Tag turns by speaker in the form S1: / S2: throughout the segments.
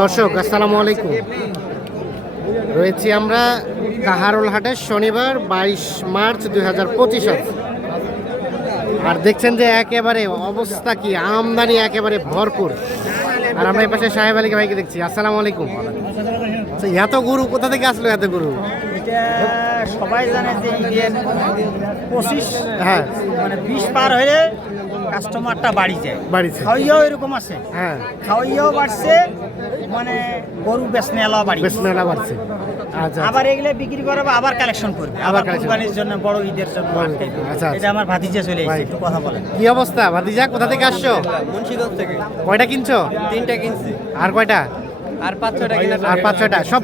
S1: দর্শক আসসালামু আলাইকুম। রয়েছি আমরা কাহারোল হাটের শনিবার বাইশ মার্চ দুই হাজার পঁচিশ আর দেখছেন যে একেবারে অবস্থা কি আমদানি একেবারে ভরপুর। আর আমরা এই পাশে সাহেব আলীকে ভাইকে দেখছি আসসালামু আলাইকুম। আচ্ছা, এত গরু কোথা থেকে আসলো এত গরু?
S2: সবাই জানে যে পঁচিশ
S1: হ্যাঁ।
S2: মানে বিশ পার হয়ে কাস্টমারটা বাড়ি যায়।
S1: বাড়িতে
S2: খাওয়াইয়াও এরকম আছে।
S1: হ্যাঁ।
S2: খাওয়াইয়াও বাড়ছে মানে গরু বেচনে এলাও বাড়ি
S1: বেশ মেলা বাড়ছে। আচ্ছা
S2: আবার এগুলো বিক্রি করবে আবার কালেকশন করবে।
S1: আবার collection
S2: জন্য বড় ঈদের জন্য
S1: বড়। আচ্ছা, আচ্ছা।
S2: এটা আমার ভাতিজা চলে। এসেছে একটু কথা বলেন।
S1: কি অবস্থা? ভাতিজা কোথা থেকে আসছো?
S3: মুন্সিগঞ্জ থেকে।
S1: কয়টা কিনছো?
S3: তিনটা কিনছি।
S1: আর কয়টা?
S3: আর পাঁচ ছটা কিনা
S1: আর পাঁচ ছয়টা? সব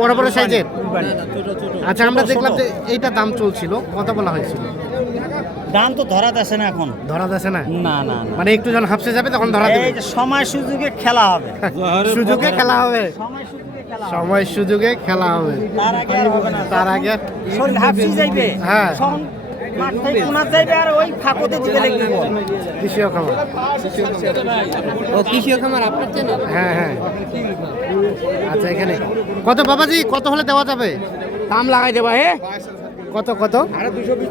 S1: বড় বড় সাইজের?
S3: ছোট ছোট।
S1: আচ্ছা আমরা দেখলাম যে এইটা দাম চলছিল। কথা বলা হয়েছিল।
S2: দাম তো ধরা যাচ্ছে না এখন।
S1: ধরা যাচ্ছে না?
S2: না না
S1: মানে একটু যখন হাফসে যাবে তখন ধরা দেবে
S2: সময় সুযোগে খেলা হবে।
S1: সুযোগে খেলা হবে।
S2: সময় সুযোগে খেলা হবে।
S1: সময় সুযোগে খেলা হবে।
S2: তার আগে হবে না।
S1: তার আগে
S2: শরীর হাফসি যাইবে।
S1: হ্যাঁ। কৃষিও
S3: ও কৃষি খামার আপনার চেনা
S1: হ্যাঁ হ্যাঁ। আচ্ছা এখানে। কত বাবাজি? কত হলে দেওয়া যাবে?
S3: দাম লাগাই দেবা হে।
S1: কত কত? দুশো বিশ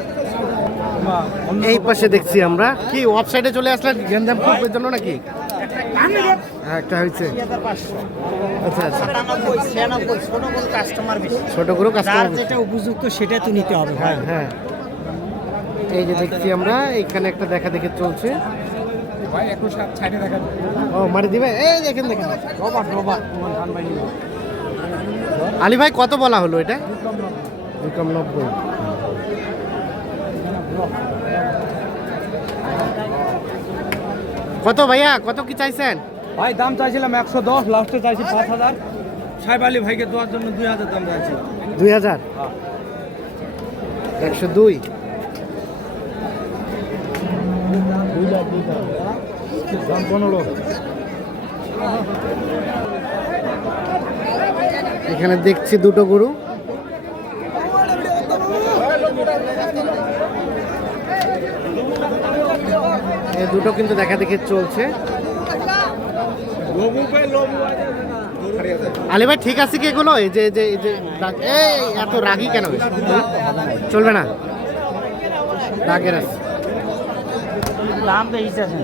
S1: এই পাশে দেখছি আমরা। কি ওয়েবসাইটে চলে আসলেন? গেঞ্জাম করবার জন্য নাকি? হ্যাঁ, একটা হয়েছে। আচ্ছা আচ্ছা।
S2: ছোট কোনো কাস্টমার যেটা উপযুক্ত সেটা তো নিতে হবে
S1: হ্যাঁ হ্যাঁ। এই যে দেখছি আমরা এখানে একটা দেখা দেখে চলছে। ও মারি দিবে? এই দেখেন দেখেন আলী ভাই কত বলা হলো এটা? বিক্রম নব্বই। কত ভাইয়া? কত কি চাইছেন?
S4: ভাই দাম চাইছিলাম একশো দশ লাস্টে চাইছি পাঁচ হাজার। সাহেব আলী ভাইকে দেওয়ার জন্য দুই হাজার দাম চাইছি।
S1: দুই হাজার? একশো দুই। এখানে দেখছি দুটো গরু। দুটো কিন্তু দেখা দেখি চলছে। আলী ভাই ঠিক আছে কি এগুলো? এই যে যে এই যে এই এত রাগি কেন চলবে না? রাগের আছে।
S2: দাম বেশি চাচ্ছেন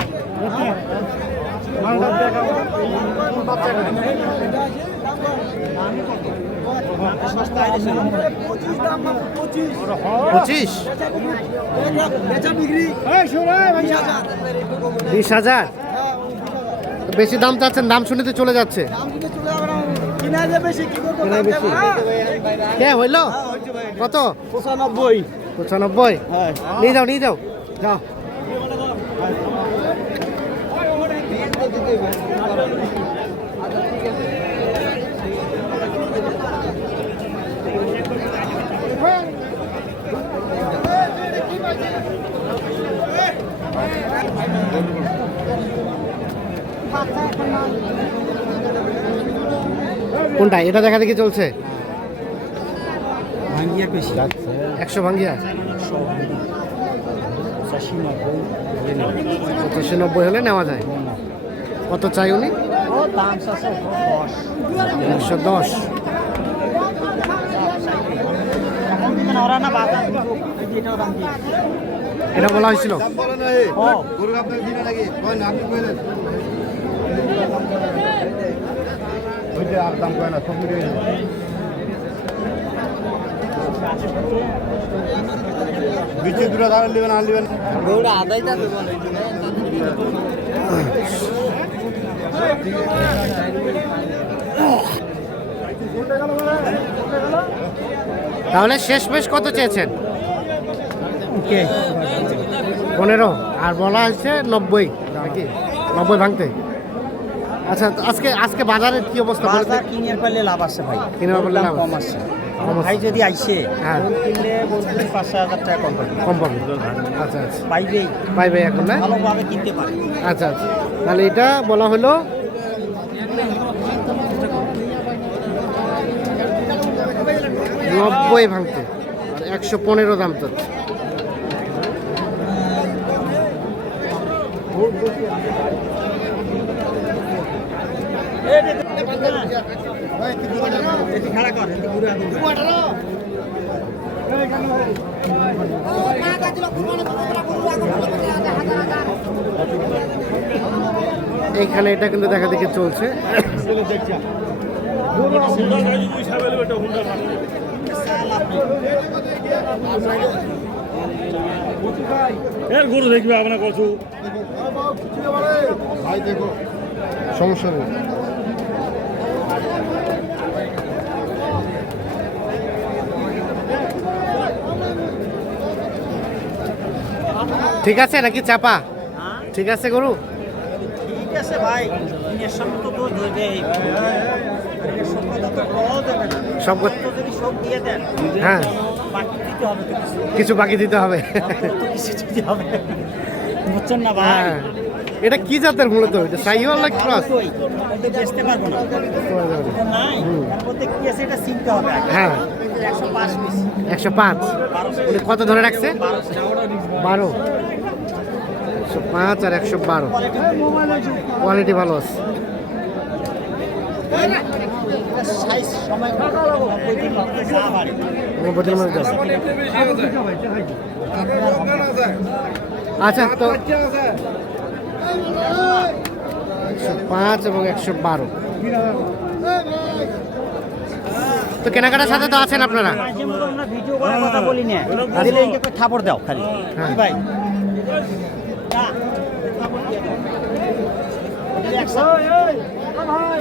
S1: পঁচিশ। বিশ হাজার। বেশি দাম চাচ্ছেন, দাম শুনে তো চলে যাচ্ছে। কে হইল? কত?
S4: পঁচানব্বই।
S1: পঁচানব্বই
S4: হ্যাঁ
S1: নিয়ে যাও নিয়ে যাও। যাও। কোনটা? এটা দেখা দেখি চলছে?
S2: ভাঙ্গিয়া বেশি
S1: একশো ভাঙ্গিয়া? পঁচাশি নব্বই হলে নেওয়া যায়। কত চাই উনি? একশো দশ।
S2: এখন কিন্তু ওরা না বাজার
S1: এটা বলা হয়েছিল। তাহলে শেষ মেশ কত চেয়েছেন?
S2: ওকে
S1: পনেরো আর বলা হয়েছে নব্বই নাকি? নব্বই ভাঙতে। আচ্ছা আজকে আজকে বাজারের কি অবস্থা
S2: বাজার কিনে পারলে লাভ আছে ভাই।
S1: কিনে পারলে লাভ
S2: কম
S1: আছে।
S2: ভাই যদি আইসে
S1: হ্যাঁ।
S2: কিনলে বলছি পাঁচশো হাজার টাকা কম পাবে।
S1: কম পাবে। আচ্ছা আচ্ছা।
S2: পাইবেই।
S1: পাইবে এখন না?
S2: ভালোভাবে কিনতে পারে।
S1: আচ্ছা আচ্ছা। তাহলে এটা বলা হলো নব্বই ভাঙতে। আর একশো পনেরো দাম তো
S2: খেলা কর
S1: এইখানে এটা কিন্তু দেখা দেখে চলছে।
S5: এর গরু দেখবে আপনার কচু।
S1: সমস্যা নেই। ঠিক আছে নাকি চাপা? ঠিক আছে গরু?
S2: ঠিক আছে ভাই
S1: সব হ্যাঁ।
S2: কিছু।
S1: বাকি দিতে হবে।
S2: বুঝছেন না ভাই?
S1: হ্যাঁ। এটা কি জাতের মূলত? এটা সাইওয়াল না ক্রস?
S2: কই বেচতে পারব না। নাই তার কি আছে এটা চিনতে হবে আগে।
S1: হ্যাঁ।
S2: একশো পাঁচ পিস।
S1: উনি কত ধরে রাখছে? বারো। একশো পাঁচ আর একশো বারো। কোয়ালিটি ভালো আছে।
S2: সময়
S1: আচ্ছা তো একশো পাঁচ এবং একশো বারো তো কেনাকাটার সাথে তো আছেন আপনারা
S2: আমরা ভিডিও করার কথা বলি না দিলে ইনকে থাপড় দাও খালি
S1: হ্যাঁ।
S2: ভাই থাপড় দাও।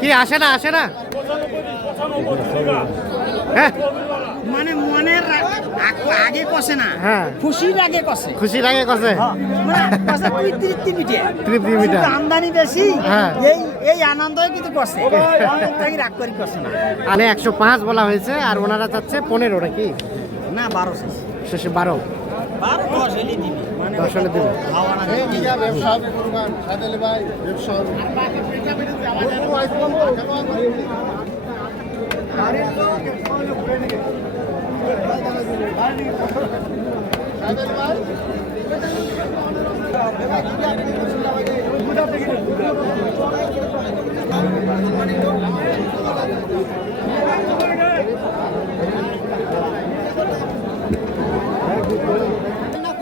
S1: কি আসে না আসে না? হ্যাঁ।
S2: মানে মনের আগে কষে না।
S1: হ্যাঁ।
S2: খুশির আগে কষে।
S1: খুশি লাগে কসে
S2: হ্যাঁ, মানে কষে তৃপ্তি মিটে।
S1: তৃপ্তি মিটে।
S2: আমদানি বেশি।
S1: হ্যাঁ।
S2: এই এই আনন্দই কিন্তু কষে। রাগ করি কষে না।
S1: মানে একশো পাঁচ বলা হয়েছে আর ওনারা চাচ্ছে পনেরো নাকি?
S2: না বারো শেষে
S1: বারো।
S2: দিবি।
S1: দশ হলে দিবি।
S2: হাওয়া না দিবি।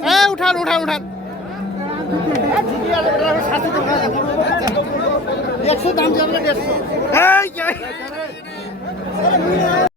S1: এ উঠান উঠান। একশো দাম যাবে দেড়শো।